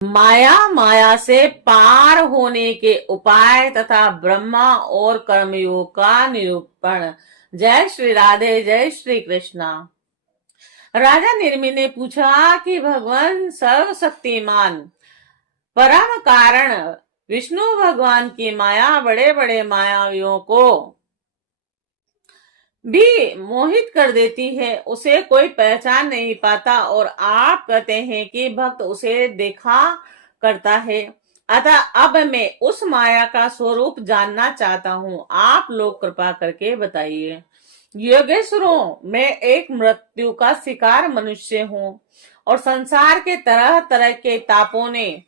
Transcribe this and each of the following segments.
माया से पार होने के उपाय तथा ब्रह्मा और कर्मयोग का निरूपण। जय श्री राधे, जय श्री कृष्णा। राजा निर्मि ने पूछा कि भगवान सर्वशक्तिमान परम कारण विष्णु भगवान की माया बड़े बड़े मायावियों को भी मोहित कर देती है, उसे कोई पहचान नहीं पाता, और आप कहते हैं कि भक्त उसे देखा करता है। अतः अब मैं उस माया का स्वरूप जानना चाहता हूँ, आप लोग कृपा करके बताइए। योगेश्वरों, मैं एक मृत्यु का शिकार मनुष्य हूँ और संसार के तरह तरह के तापों ने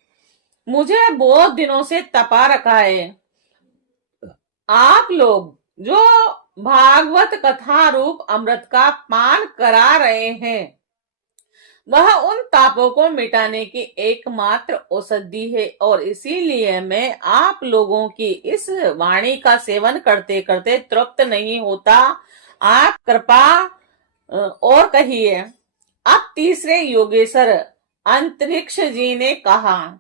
मुझे बहुत दिनों से तपा रखा है। आप लोग जो भागवत कथा रूप अमृत का पान करा रहे हैं, वह उन तापों को मिटाने की एकमात्र औषधि है, और इसीलिए मैं आप लोगों की इस वाणी का सेवन करते करते तृप्त नहीं होता। आप कृपा और कहिए। अब तीसरे योगेश्वर अंतरिक्ष जी ने कहा,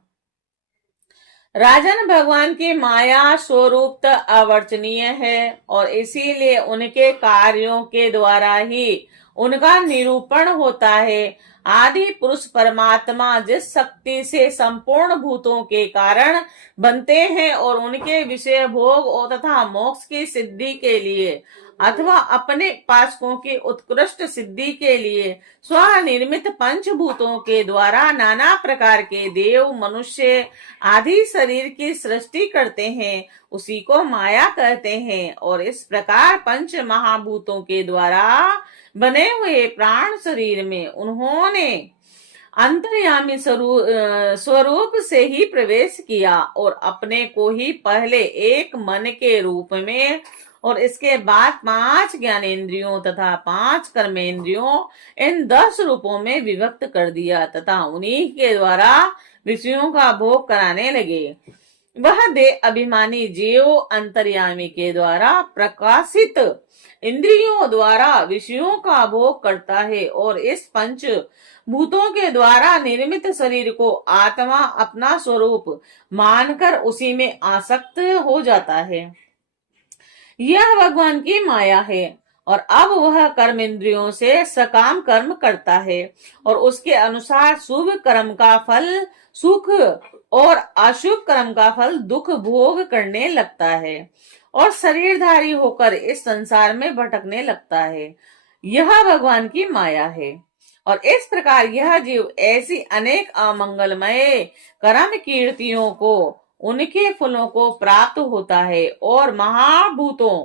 राजन, भगवान की माया स्वरूप अवर्चनीय है और इसीलिए उनके कार्यों के द्वारा ही उनका निरूपण होता है। आदि पुरुष परमात्मा जिस शक्ति से संपूर्ण भूतों के कारण बनते हैं और उनके विषय भोग और तथा मोक्ष की सिद्धि के लिए अथवा अपने पासकों की उत्कृष्ट सिद्धि के लिए स्वनिर्मित पंचभूतों के द्वारा नाना प्रकार के देव, मनुष्य आदि शरीर की सृष्टि करते हैं, उसी को माया कहते हैं। और इस प्रकार पंच महाभूतों के द्वारा बने हुए प्राण शरीर में उन्होंने अंतर्यामी स्वरूप से ही प्रवेश किया और अपने को ही पहले एक मन के रूप में और इसके बाद 5 ज्ञानेंद्रियों तथा 5 कर्मेंद्रियों, इन 10 रूपों में विभक्त कर दिया तथा उन्हीं के द्वारा विषयों का भोग कराने लगे। वह दे अभिमानी जीव अंतर्यामी के द्वारा प्रकाशित इंद्रियों द्वारा विषयों का भोग करता है और इस पंच भूतों के द्वारा निर्मित शरीर को आत्मा अपना स्वरूप मानकर उसी में आसक्त हो जाता है। यह भगवान की माया है और अब वह कर्म इंद्रियों से सकाम कर्म करता है और उसके अनुसार शुभ कर्म का फल सुख और अशुभ कर्म का फल दुख भोग करने लगता है और शरीरधारी होकर इस संसार में भटकने लगता है। यह भगवान की माया है और इस प्रकार यह जीव ऐसी अनेक अमंगलमय कर्म कीर्तियों को, उनके फलों को प्राप्त होता है और महाभूतों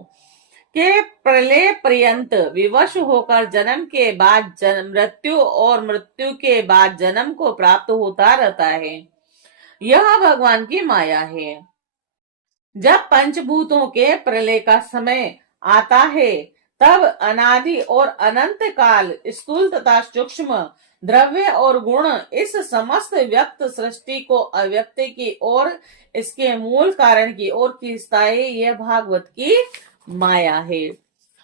के प्रलय पर्यंत विवश होकर जन्म के बाद मृत्यु और मृत्यु के बाद जन्म को प्राप्त होता रहता है। यह भगवान की माया है। जब पंचभूतों के प्रलय का समय आता है तब अनादि और अनंत काल स्थूल तथा सूक्ष्म द्रव्य और गुण इस समस्त व्यक्त सृष्टि को अव्यक्त की ओर, इसके मूल कारण की ओर खींचता है। यह भागवत की माया है।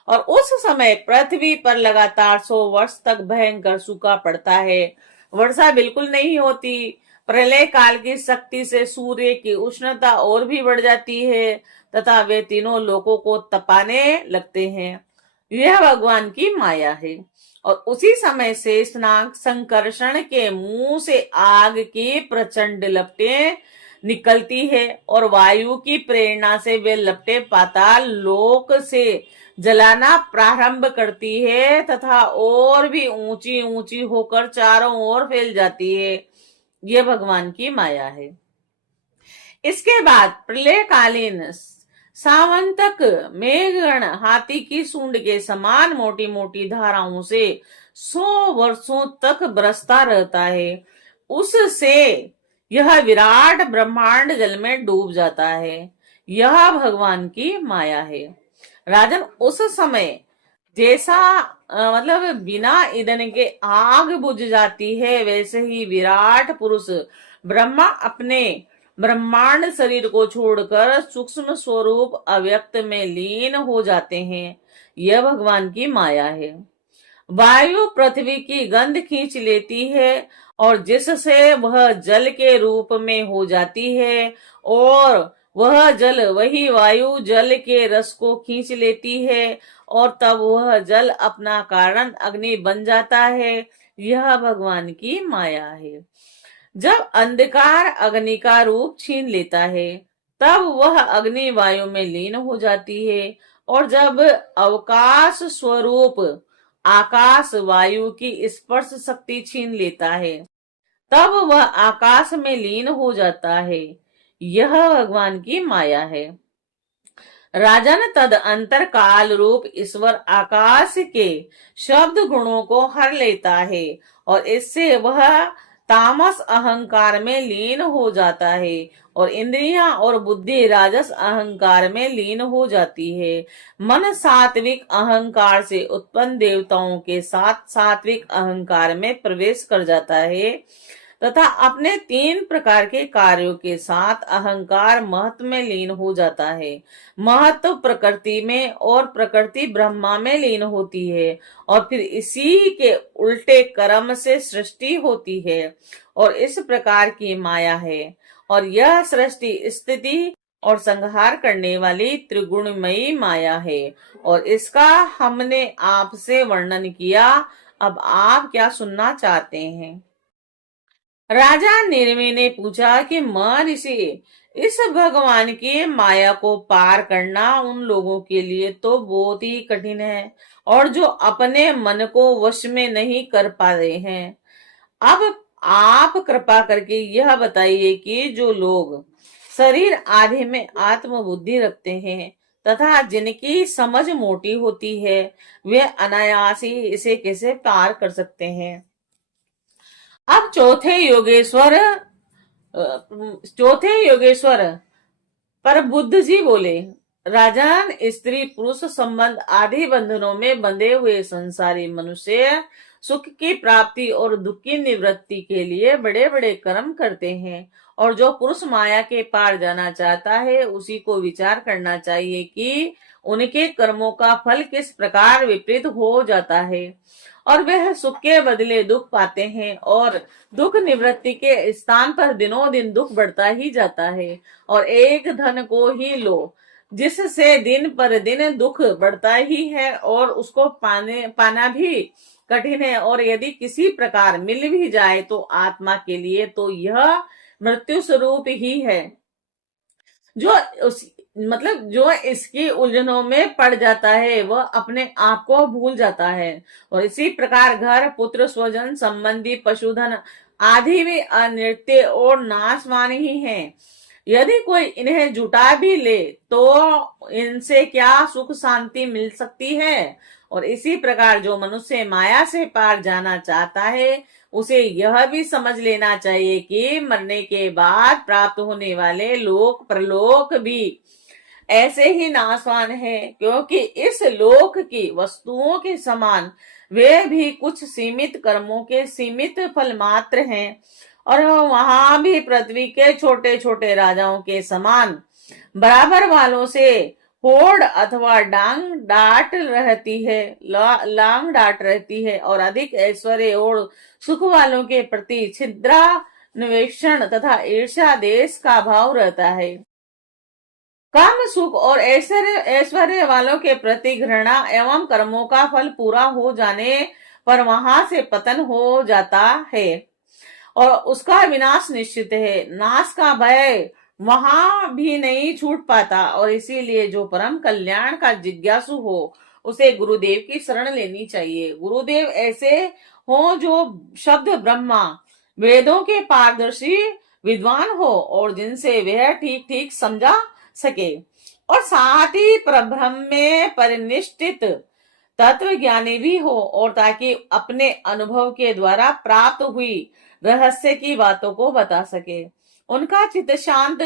और उस समय पृथ्वी पर लगातार 100 वर्ष तक भयंकर सूखा पड़ता है, वर्षा बिल्कुल नहीं होती। प्रलय काल की शक्ति से सूर्य की उष्णता और भी बढ़ जाती है तथा वे तीनों लोगों को तपाने लगते हैं। यह भगवान की माया है। और उसी समय से स्नाग संकर्षण के मुंह से आग की प्रचंड लपटें निकलती है और वायु की प्रेरणा से वे लपटें पाताल लोक से जलाना प्रारंभ करती है तथा और भी ऊंची ऊंची होकर चारों ओर फैल जाती है। यह भगवान की माया है। इसके बाद प्रलयकालीन सावंतक मेघगण हाथी की सूंड के समान मोटी मोटी धाराओं से 100 वर्षों तक बरसता रहता है। उससे यह विराट ब्रह्मांड जल में डूब जाता है। यह भगवान की माया है। राजन, उस समय जैसा मतलब बिना ईंधन के आग बुझ जाती है, वैसे ही विराट पुरुष ब्रह्मा अपने ब्रह्मांड शरीर को छोड़कर सूक्ष्म स्वरूप अव्यक्त में लीन हो जाते हैं। यह भगवान की माया है। वायु पृथ्वी की गंध खींच लेती है और जिससे वह जल के रूप में हो जाती है, और वह जल वही वायु जल के रस को खींच लेती है और तब वह जल अपना कारण अग्नि बन जाता है। यह भगवान की माया है। जब अंधकार अग्नि का रूप छीन लेता है तब वह अग्नि वायु में लीन हो जाती है, और जब अवकाश स्वरूप आकाश वायु की स्पर्श शक्ति छीन लेता है तब वह आकाश में लीन हो जाता है। यह भगवान की माया है। राजन तद अंतर काल रूप ईश्वर आकाश के शब्द गुणों को हर लेता है और इससे वह तामस अहंकार में लीन हो जाता है और इंद्रियां और बुद्धि राजस अहंकार में लीन हो जाती है। मन सात्विक अहंकार से उत्पन्न देवताओं के साथ सात्विक अहंकार में प्रवेश कर जाता है तथा अपने 3 प्रकार के कार्यों के साथ अहंकार महत्व में लीन हो जाता है। महत्व प्रकृति में और प्रकृति ब्रह्मा में लीन होती है और फिर इसी के उल्टे कर्म से सृष्टि होती है और इस प्रकार की माया है। और यह सृष्टि स्थिति और संहार करने वाली त्रिगुणमयी माया है और इसका हमने आपसे वर्णन किया। अब आप क्या सुनना चाहते हैं? राजा निर्मी ने पूछा कि महर्षि, इस भगवान की माया को पार करना उन लोगों के लिए तो बहुत ही कठिन है और जो अपने मन को वश में नहीं कर पा रहे हैं। अब आप कृपा करके यह बताइए कि जो लोग शरीर आदि में आत्म बुद्धि रखते हैं तथा जिनकी समझ मोटी होती है, वे अनायास ही इसे कैसे पार कर सकते हैं? अब चौथे योगेश्वर पर बुद्ध जी बोले, राजन, स्त्री पुरुष संबंध आदि बंधनों में बंधे हुए संसारी मनुष्य सुख की प्राप्ति और दुख की निवृत्ति के लिए बड़े बड़े कर्म करते हैं और जो पुरुष माया के पार जाना चाहता है उसी को विचार करना चाहिए कि उनके कर्मों का फल किस प्रकार विपरीत हो जाता है और वह सुख के बदले दुख पाते हैं और दुख निवृत्ति के स्थान पर दिनों दिन दुख बढ़ता ही जाता है। और एक धन को ही लो जिससे दिन पर दिन दुख बढ़ता ही है और उसको पाना भी कठिन है, और यदि किसी प्रकार मिल भी जाए तो आत्मा के लिए तो यह मृत्यु स्वरूप ही है। जो जो इसकी उलझनों में पड़ जाता है वह अपने आप को भूल जाता है। और इसी प्रकार घर, पुत्र, स्वजन, संबंधी, पशुधन आदि भी अनित्य और नाशवान ही हैं। यदि कोई इन्हें जुटा भी ले तो इनसे क्या सुख शांति मिल सकती है? और इसी प्रकार जो मनुष्य माया से पार जाना चाहता है उसे यह भी समझ लेना चाहिए कि मरने के बाद प्राप्त होने वाले लोक परलोक भी ऐसे ही नाशवान है, क्योंकि इस लोक की वस्तुओं के समान वे भी कुछ सीमित कर्मों के सीमित फल मात्र हैं और वहां भी पृथ्वी के छोटे छोटे राजाओं के समान बराबर वालों से होड़ अथवा लांग डाट रहती है और अधिक ऐश्वर्य और सुख वालों के प्रति छिद्रान्वेषण तथा ईर्ष्या देश का भाव रहता है। काम सुख और ऐश्वर्य वालों के प्रति घृणा एवं कर्मों का फल पूरा हो जाने पर वहां से पतन हो जाता है और उसका विनाश निश्चित है। नाश का भय वहां भी नहीं छूट पाता और इसीलिए जो परम कल्याण का जिज्ञासु हो उसे गुरुदेव की शरण लेनी चाहिए। गुरुदेव ऐसे हो जो शब्द ब्रह्मा वेदों के पारदर्शी विद्वान हो और जिनसे वह ठीक ठीक समझा सके और साथ ही परब्रह्म में परिनिष्ठित तत्व ज्ञानी भी हो, और ताकि अपने अनुभव के द्वारा प्राप्त हुई रहस्य की बातों को बता सके। उनका चित्त शांत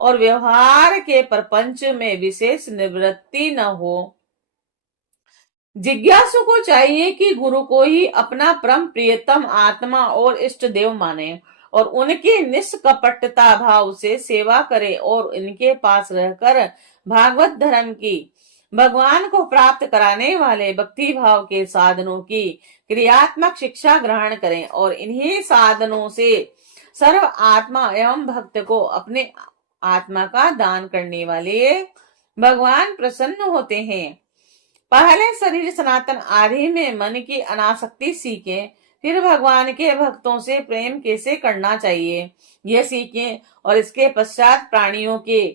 और व्यवहार के प्रपंच में विशेष निवृत्ति न हो। जिज्ञासु को चाहिए कि गुरु को ही अपना परम प्रियतम आत्मा और इष्ट देव माने और उनके निष्कपटता भाव से सेवा करे और इनके पास रहकर भागवत धर्म की भगवान को प्राप्त कराने वाले भक्ति भाव के साधनों की क्रियात्मक शिक्षा ग्रहण करें और इन्हीं साधनों से सर्व आत्मा एवं भक्त को अपने आत्मा का दान करने वाले भगवान प्रसन्न होते हैं। पहले शरीर सनातन आदि में मन की अनासक्ति सीखें, फिर भगवान के भक्तों से प्रेम कैसे करना चाहिए यह सीखें और इसके पश्चात प्राणियों के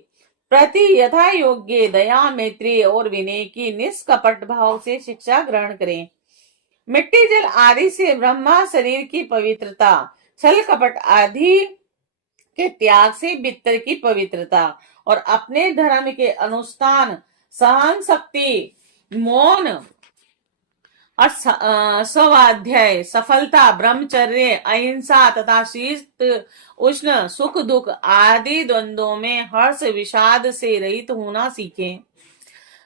प्रति यथा योग्य दया मैत्री और विनय की निष्कपट भाव से शिक्षा ग्रहण करें। मिट्टी जल आदि से ब्रह्मा शरीर की पवित्रता, छल कपट आदि के त्याग से भीतर की पवित्रता और अपने धर्म के अनुष्ठान, सहन शक्ति, मौन और स्वाध्याय, सफलता, ब्रह्मचर्य, अहिंसा तथा शीत उष्ण, सुख दुख आदि द्वंद्वों में हर्ष विषाद से रहित होना सीखें।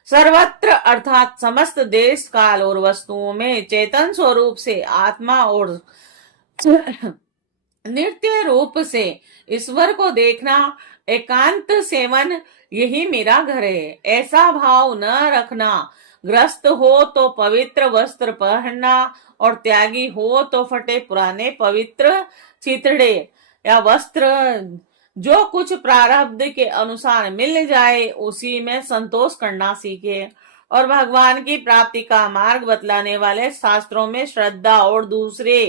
सर्वत्र अर्थात समस्त देश काल और वस्तुओं में चेतन स्वरूप से आत्मा और नित्य रूप से ईश्वर को देखना, एकांत सेवन यही मेरा घर है ऐसा भाव न रखना, ग्रस्त हो तो पवित्र वस्त्र पहनना और त्यागी हो तो फटे पुराने पवित्र चितड़े या वस्त्र, जो कुछ प्रारब्ध के अनुसार मिल जाए उसी में संतोष करना सीखे और भगवान की प्राप्ति का मार्ग बतलाने वाले शास्त्रों में श्रद्धा और दूसरे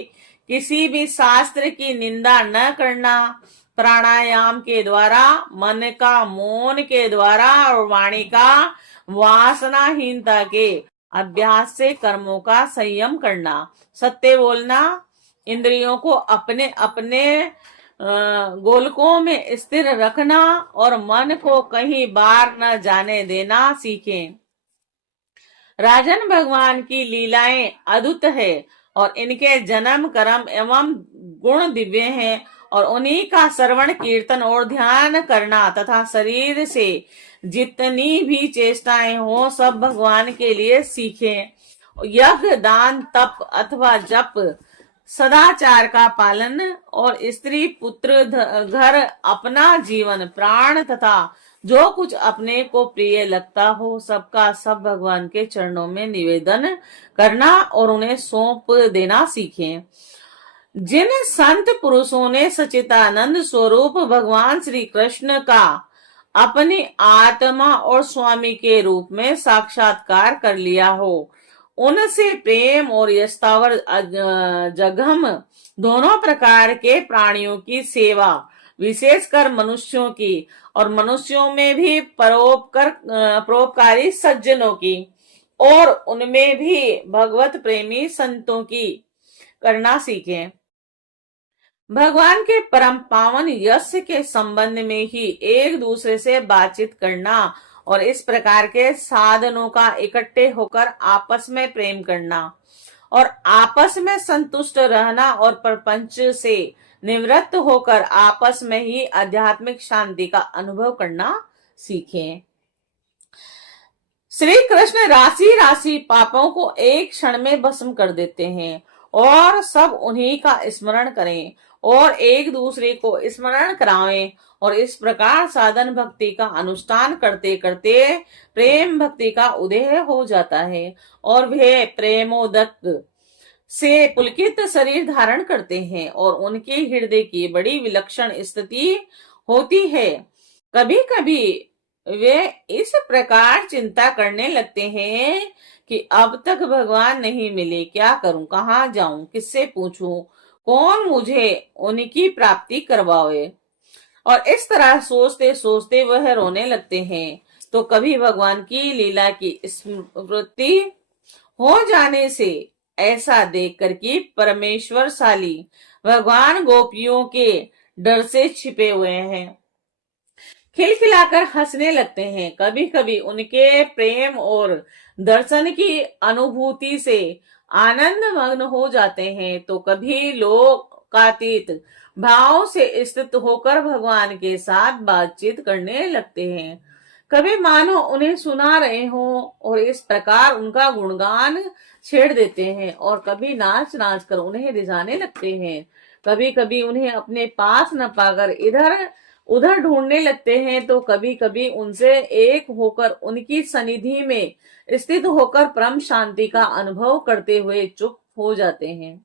किसी भी शास्त्र की निंदा न करना, प्राणायाम के द्वारा, मन का मौन के द्वारा और वाणी का वासनाहीनता के अभ्यास से कर्मों का संयम करना, सत्य बोलना, इंद्रियों को अपने अपने गोलकों में स्थिर रखना और मन को कहीं बाहर न जाने देना सीखें। राजन भगवान की लीलाएं अद्भुत है और इनके जन्म कर्म एवं गुण दिव्य हैं और उन्हीं का श्रवण कीर्तन और ध्यान करना तथा शरीर से जितनी भी चेष्टाएं हो सब भगवान के लिए सीखें। यज्ञ, दान, तप अथवा जप, सदाचार का पालन और स्त्री पुत्र घर अपना जीवन प्राण तथा जो कुछ अपने को प्रिय लगता हो सबका सब भगवान के चरणों में निवेदन करना और उन्हें सौंप देना सीखें। जिन संत पुरुषों ने सच्चिदानंद स्वरूप भगवान श्री कृष्ण का अपनी आत्मा और स्वामी के रूप में साक्षात्कार कर लिया हो, उनसे प्रेम और यस्तावर जघम दोनों प्रकार के प्राणियों की सेवा, विशेषकर मनुष्यों की और मनुष्यों में भी परोपकारी सज्जनों की और उनमें भी भगवत प्रेमी संतों की करना सीखें। भगवान के परम पावन यश के संबंध में ही एक दूसरे से बातचीत करना और इस प्रकार के साधनों का इकट्ठे होकर आपस में प्रेम करना और आपस में संतुष्ट रहना और प्रपंच से निवृत्त होकर आपस में ही आध्यात्मिक शांति का अनुभव करना सीखें। श्री कृष्ण राशि राशि पापों को एक क्षण में भस्म कर देते हैं और सब उन्हीं का स्मरण करें और एक दूसरे को स्मरण कराएं और इस प्रकार साधन भक्ति का अनुष्ठान करते करते प्रेम भक्ति का उदय हो जाता है और वे प्रेमोदक से पुलकित शरीर धारण करते हैं और उनके हृदय की बड़ी विलक्षण स्थिति होती है। कभी कभी वे इस प्रकार चिंता करने लगते हैं कि अब तक भगवान नहीं मिले, क्या करूं, कहाँ जाऊं, किससे पूछूं, कौन मुझे उनकी प्राप्ति करवाए, और इस तरह सोचते सोचते वह रोने लगते हैं। तो कभी भगवान की लीला की स्मृति हो जाने से ऐसा देखकर कि परमेश्वरशाली भगवान गोपियों के डर से छिपे हुए हैं, खिलखिलाकर हंसने लगते हैं। कभी कभी उनके प्रेम और दर्शन की अनुभूति से आनंद मग्न हो जाते हैं, तो कभी लोकातीत भाव से स्थित होकर भगवान के साथ बातचीत करने लगते हैं। कभी मानो उन्हें सुना रहे हो और इस प्रकार उनका गुणगान छेड़ देते हैं और कभी नाच नाच कर उन्हें रिझाने लगते हैं। कभी कभी उन्हें अपने पास न पाकर इधर उधर ढूंढने लगते हैं तो कभी कभी उनसे एक होकर उनकी सनिधि में स्थित होकर परम शांति का अनुभव करते हुए चुप हो जाते हैं।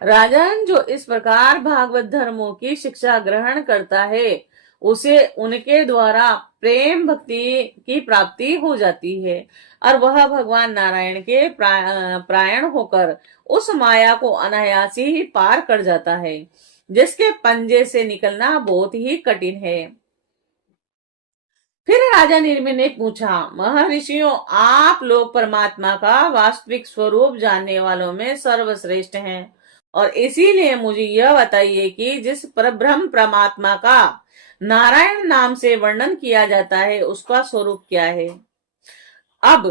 राजन, जो इस प्रकार भागवत धर्मों की शिक्षा ग्रहण करता है उसे उनके द्वारा प्रेम भक्ति की प्राप्ति हो जाती है और वह भगवान नारायण के प्रायण होकर उस माया को अनायास ही पार कर जाता है जिसके पंजे से निकलना बहुत ही कठिन है। फिर राजा निर्मि ने पूछा, महर्षियों, आप लोग परमात्मा का वास्तविक स्वरूप जानने वालों में सर्वश्रेष्ठ हैं और इसीलिए मुझे यह बताइए कि जिस परब्रह्म परमात्मा का नारायण नाम से वर्णन किया जाता है उसका स्वरूप क्या है। अब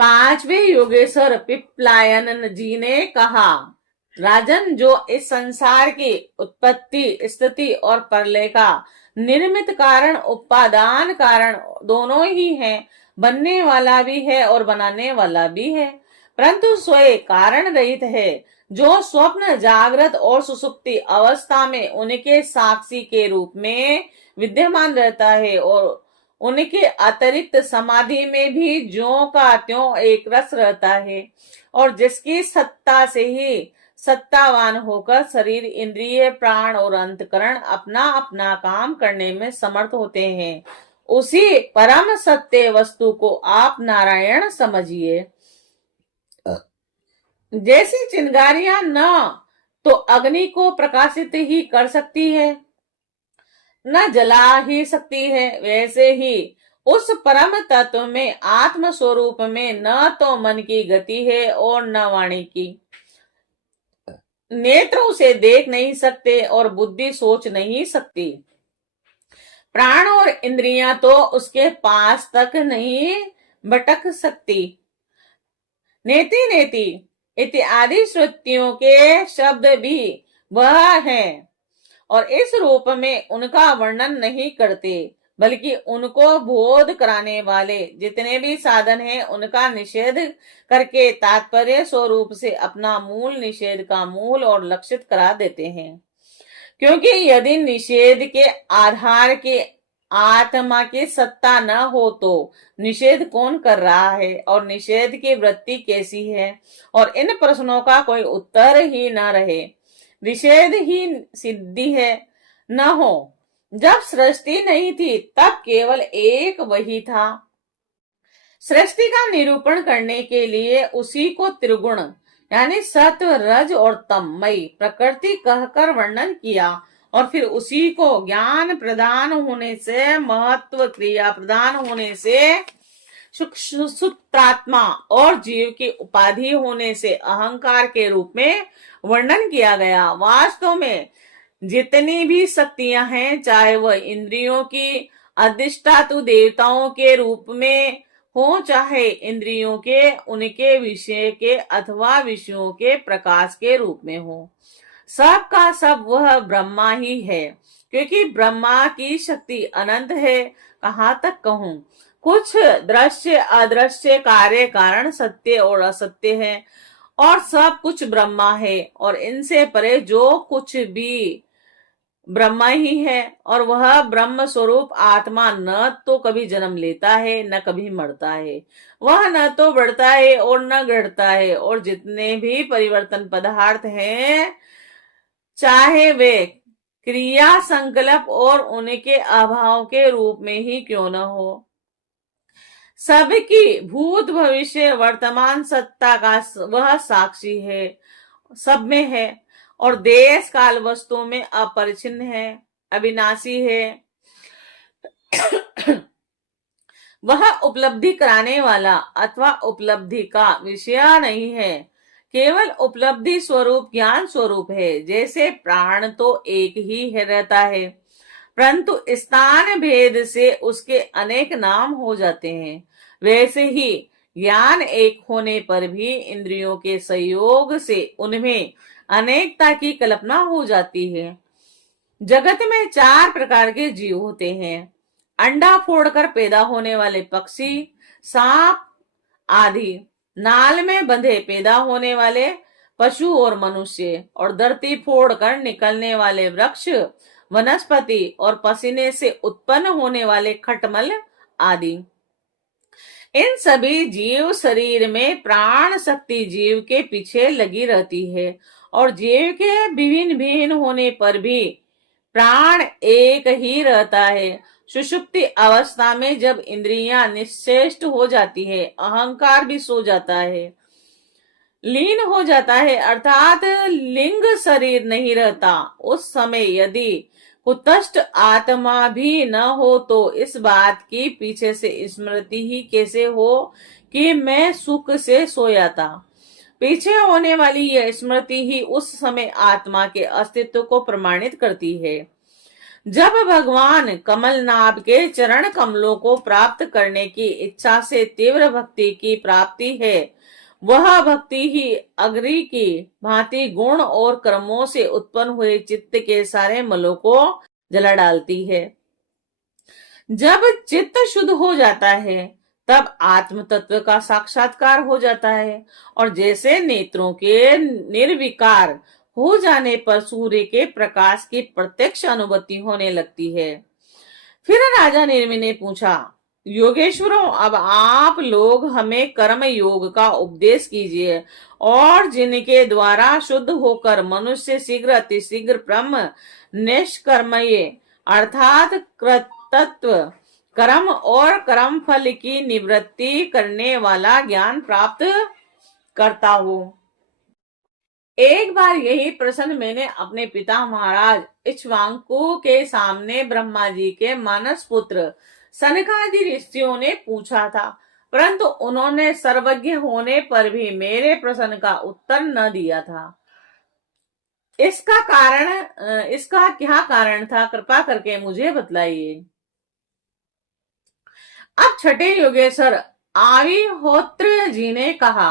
पांचवे योगेश्वर पिपलायन जी ने कहा, राजन, जो इस संसार की उत्पत्ति, स्थिति और प्रलय का निर्मित कारण, उपादान कारण दोनों ही हैं, बनने वाला भी है और बनाने वाला भी है, परंतु स्वयं कारण रहित है, जो स्वप्न, जागृत और सुसुप्ति अवस्था में उनके साक्षी के रूप में विद्यमान रहता है और उनके अतिरिक्त समाधि में भी ज्यों का त्यों एक रस रहता है और जिसकी सत्ता से ही सत्तावान होकर शरीर, इंद्रिय, प्राण और अंतकरण अपना अपना काम करने में समर्थ होते हैं, उसी परम सत्य वस्तु को आप नारायण समझिए। जैसी चिंगारियां न तो अग्नि को प्रकाशित ही कर सकती है न जला ही सकती है, वैसे ही उस परम तत्व में, आत्म स्वरूप में न तो मन की गति है और न वाणी की। नेत्र उसे देख नहीं सकते और बुद्धि सोच नहीं सकती। प्राण और इंद्रियां तो उसके पास तक नहीं भटक सकती। नेति नेति इत्यादि श्रुतियों के शब्द भी वह है और इस रूप में उनका वर्णन नहीं करते, बल्कि उनको बोध कराने वाले जितने भी साधन हैं उनका निषेध करके तात्पर्य स्वरूप से अपना मूल निषेध का मूल और लक्षित करा देते हैं। क्योंकि यदि निषेध के आधार के आत्मा की सत्ता न हो तो निषेध कौन कर रहा है और निषेध की वृत्ति कैसी है, और इन प्रश्नों का कोई उत्तर ही न रहे, निषेध ही सिद्धि है न हो। जब सृष्टि नहीं थी तब केवल एक वही था। सृष्टि का निरूपण करने के लिए उसी को त्रिगुण यानी सत्व, रज और तममयी प्रकृति कहकर वर्णन किया और फिर उसी को ज्ञान प्रदान होने से, महत्व क्रिया प्रदान होने से, सूत्रात्मा और जीव की उपाधि होने से अहंकार के रूप में वर्णन किया गया। वास्तव में जितनी भी शक्तियां हैं, चाहे वह इंद्रियों की अधिष्ठातु देवताओं के रूप में हो, चाहे इंद्रियों के, उनके विषय के अथवा विषयों के प्रकाश के रूप में हो, सब का सब वह ब्रह्मा ही है। क्योंकि ब्रह्मा की शक्ति अनंत है। कहाँ तक कहूं, कुछ दृश्य अदृश्य कार्य कारण सत्य और असत्य है और सब कुछ ब्रह्मा है और इनसे परे जो कुछ भी ब्रह्मा ही है और वह ब्रह्म स्वरूप आत्मा न तो कभी जन्म लेता है न कभी मरता है, वह न तो बढ़ता है और न घटता है, और जितने भी परिवर्तन पदार्थ हैं, चाहे वे क्रिया, संकल्प और उनके अभाव के रूप में ही क्यों न हो, सबकी भूत भविष्य वर्तमान सत्ता का वह साक्षी है, सब में है और देश काल वस्तु में अपरिचिन्न है, अविनाशी है। वह उपलब्धि कराने वाला अथवा उपलब्धि का विषय नहीं है, केवल उपलब्धि स्वरूप ज्ञान स्वरूप है। जैसे प्राण तो एक ही है रहता है, परंतु स्थान भेद से उसके अनेक नाम हो जाते हैं, वैसे ही ज्ञान एक होने पर भी इंद्रियों के संयोग से उनमें अनेकता की कल्पना हो जाती है। जगत में 4 प्रकार के जीव होते हैं, अंडा फोड़कर पैदा होने वाले पक्षी, सांप आदि, नाल में बंधे पैदा होने वाले पशु और मनुष्य, और धरती फोड़कर निकलने वाले वृक्ष, वनस्पति और पसीने से उत्पन्न होने वाले खटमल आदि। इन सभी जीव शरीर में प्राण शक्ति जीव के पीछे लगी रहती है, और जीव के भिन्न भिन्न होने पर भी प्राण एक ही रहता है। सुषुप्ति अवस्था में जब इंद्रियां निश्चेष्ट हो जाती है, अहंकार भी सो जाता है, लीन हो जाता है, अर्थात लिंग शरीर नहीं रहता, उस समय यदि कुतष्ट आत्मा भी न हो तो इस बात की पीछे से स्मृति ही कैसे हो कि मैं सुख से सोया था। पीछे होने वाली यह स्मृति ही उस समय आत्मा के अस्तित्व को प्रमाणित करती है। जब भगवान कमलनाभ के चरण कमलों को प्राप्त करने की इच्छा से तीव्र भक्ति की प्राप्ति है, वह भक्ति ही अग्नि की भांति गुण और कर्मों से उत्पन्न हुए चित्त के सारे मलों को जला डालती है। जब चित्त शुद्ध हो जाता है, तब आत्म तत्व का साक्षात्कार हो जाता है, और जैसे नेत्रों के निर्विकार हो जाने पर सूर्य के प्रकाश की प्रत्यक्ष अनुभूति होने लगती है। फिर राजा निर्मि ने पूछा, योगेश्वरों, अब आप लोग हमें कर्म योग का उपदेश कीजिए, और जिनके द्वारा शुद्ध होकर मनुष्य शीघ्र अतिशीघ्र ब्रह्म निष्कर्मये अर्थात कृतत्व कर्म और कर्म फल की निवृत्ति करने वाला ज्ञान प्राप्त करता हो। एक बार यही प्रश्न मैंने अपने पिता महाराज इक्ष्वाकु के सामने ब्रह्मा जी के मानस पुत्र सनकादि ऋषियों ने पूछा था, परंतु उन्होंने सर्वज्ञ होने पर भी मेरे प्रश्न का उत्तर न दिया था। इसका क्या कारण था, कृपा करके मुझे बतलाइए। अब छठे योगेश्वर आविहोत्र जी ने कहा,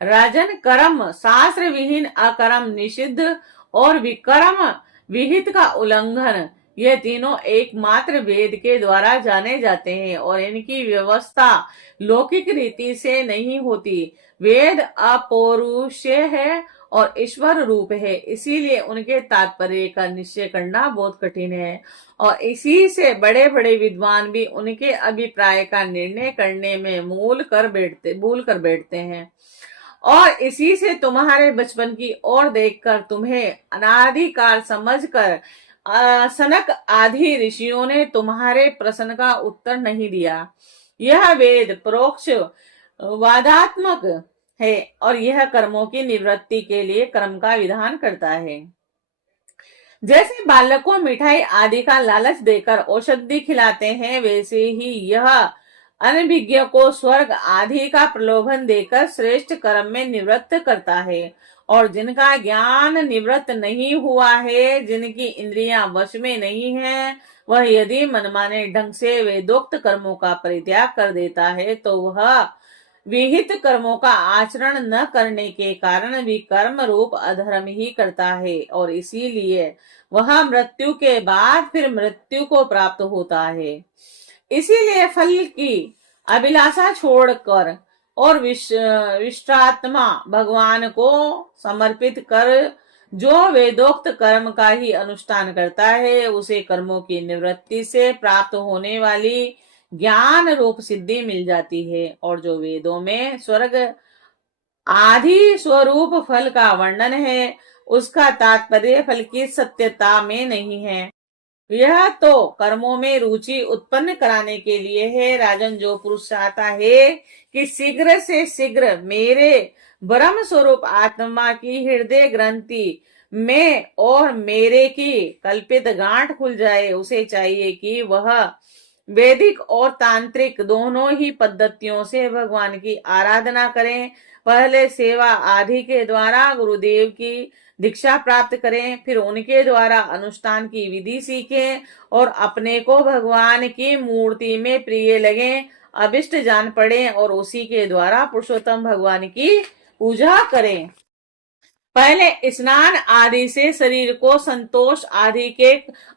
राजन, कर्म शास्त्र विहीन अकर्म निषिद्ध और विकर्म विहित का उल्लंघन, ये तीनों एकमात्र वेद के द्वारा जाने जाते हैं, और इनकी व्यवस्था लौकिक रीति से नहीं होती। वेद अपौरुषेय है और ईश्वर रूप है, इसीलिए उनके तात्पर्य का निश्चय करना बहुत कठिन है, और इसी से बड़े बड़े विद्वान भी उनके अभिप्राय का निर्णय करने में भूल कर बैठते हैं। और इसी से तुम्हारे बचपन की ओर देखकर तुम्हें अनादिकाल समझकर सनक आदि ऋषियों ने तुम्हारे प्रश्न का उत्तर नहीं दिया। यह वेद परोक्ष वादात्मक है, और यह कर्मों की निवृत्ति के लिए कर्म का विधान करता है। जैसे बालक को मिठाई आदि का लालच देकर औषधि खिलाते हैं, वैसे ही यह अनभिज्ञ को स्वर्ग आदि का प्रलोभन देकर श्रेष्ठ कर्म में निवृत्त करता है। और जिनका ज्ञान निवृत्त नहीं हुआ है, जिनकी इंद्रियां वश में नहीं है, वह यदि मनमाने ढंग से वेदोक्त कर्मों का परित्याग कर देता है, तो वह विहित कर्मों का आचरण न करने के कारण भी कर्म रूप अधर्म ही करता है, और इसीलिए वह मृत्यु के बाद फिर मृत्यु को प्राप्त होता है। इसीलिए फल की अभिलाषा छोड़कर और विश्रात्मा भगवान को समर्पित कर जो वेदोक्त कर्म का ही अनुष्ठान करता है, उसे कर्मों की निवृत्ति से प्राप्त होने वाली ज्ञान रूप सिद्धि मिल जाती है। और जो वेदों में स्वर्ग आदि स्वरूप फल का वर्णन है, उसका तात्पर्य फल की सत्यता में नहीं है, यह तो कर्मों में रुचि उत्पन्न कराने के लिए है। राजन, जो पुरुष चाहता है कि शीघ्र से शीघ्र मेरे ब्रह्म स्वरूप आत्मा की हृदय ग्रंथि में और मेरे की कल्पित गांठ खुल जाए, उसे चाहिए कि वह वैदिक और तांत्रिक दोनों ही पद्धतियों से भगवान की आराधना करें। पहले सेवा आदि के द्वारा गुरुदेव की दीक्षा प्राप्त करें, फिर उनके द्वारा अनुष्ठान की विधि सीखें और अपने को भगवान की मूर्ति में प्रिय लगें, अभिष्ट जान पड़े और उसी के द्वारा पुरुषोत्तम भगवान की पूजा करें। पहले स्नान आदि से शरीर को संतोष आदि के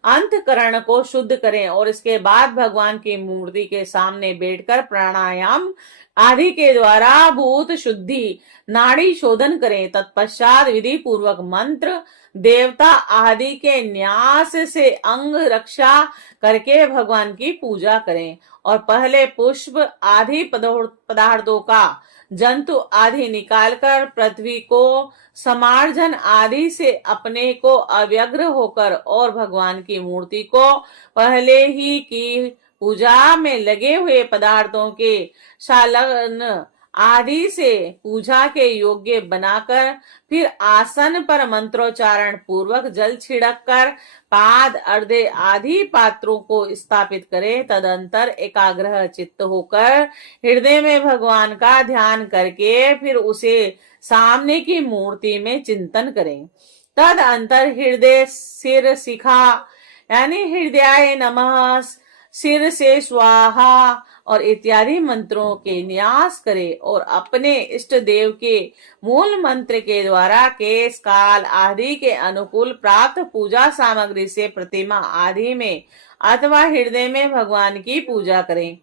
अंतकरण को शुद्ध करें और इसके बाद भगवान की मूर्ति के सामने बैठकर प्राणायाम आदि के द्वारा भूत शुद्धि नाड़ी शोधन करें। तत्पश्चात विधि पूर्वक मंत्र देवता आदि के न्यास से अंग रक्षा करके भगवान की पूजा करें और पहले पुष्प आदि पदार्थों का जंतु आदि निकालकर पृथ्वी को समार्जन आदि से अपने को अव्यग्र होकर और भगवान की मूर्ति को पहले ही की पूजा में लगे हुए पदार्थों के शालन आदि से पूजा के योग्य बनाकर फिर आसन पर मंत्रोच्चारण पूर्वक जल छिड़क कर पाद अर्धे आदि पात्रों को स्थापित करें। तदंतर एकाग्र चित्त होकर हृदय में भगवान का ध्यान करके फिर उसे सामने की मूर्ति में चिंतन करें। तदंतर हृदय सिर शिखा यानी हृदयाय नमः, सिर से स्वाहा और इत्यादि मंत्रों के न्यास करे और अपने इष्ट देव के मूल मंत्र के द्वारा केश काल आदि के अनुकूल प्राप्त पूजा सामग्री से प्रतिमा आदि में अथवा हृदय में भगवान की पूजा करें।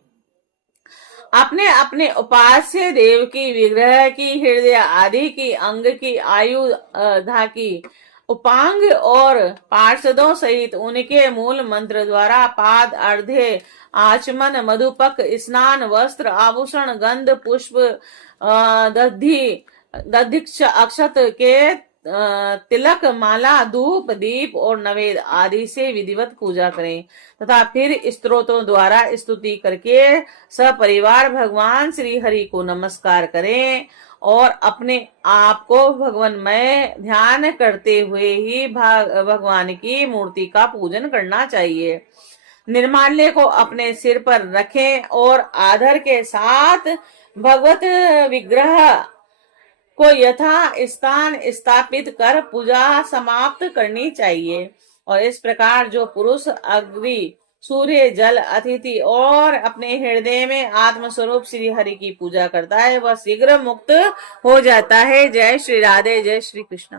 अपने अपने उपास्य देव की, विग्रह की, हृदय आदि की, अंग की, आयुधा की, उपांग और पार्षदों सहित उनके मूल मंत्र द्वारा पाद अर्धे आचमन मधुपक स्नान वस्त्र आभूषण गंध पुष्प दधि अक्षत के तिलक माला धूप दीप और नवेद आदि से विधिवत पूजा करें तथा फिर स्तोत्रों द्वारा स्तुति करके सपरिवार भगवान श्री हरि को नमस्कार करें और अपने आप को भगवानमय ध्यान करते हुए ही भगवान की मूर्ति का पूजन करना चाहिए। निर्माल्य को अपने सिर पर रखें और आदर के साथ भगवत विग्रह को यथा स्थान स्थापित कर पूजा समाप्त करनी चाहिए। और इस प्रकार जो पुरुष अग्नि सूर्य जल अतिथि और अपने हृदय में आत्म स्वरूप श्री हरि की पूजा करता है वह शीघ्र मुक्त हो जाता है। जय श्री राधे, जय श्री कृष्ण।